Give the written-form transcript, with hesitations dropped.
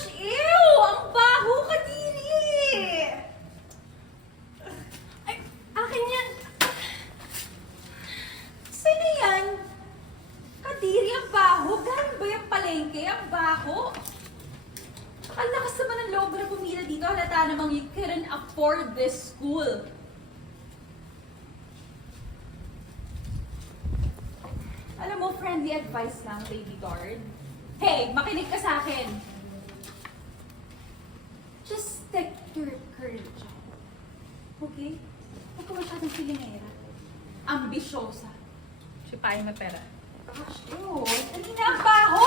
gosh! Ew! Ang baho, Kadiri! Ay, akin yan. Sino yan? Kadiri, ang baho. Galing ba yung palengke? Ang baho. Ang lakas naman ng loob na pumila dito. Halata namang you couldn't afford this school. Alam mo, friendly advice lang, baby guard. Hey, makinig ka sa akin. Just stick to your courage. Okay? Huwag ka masyadong silingera. Ambisyosa. Sipain mo pera. Gosh, ew. Hindi na ang baho!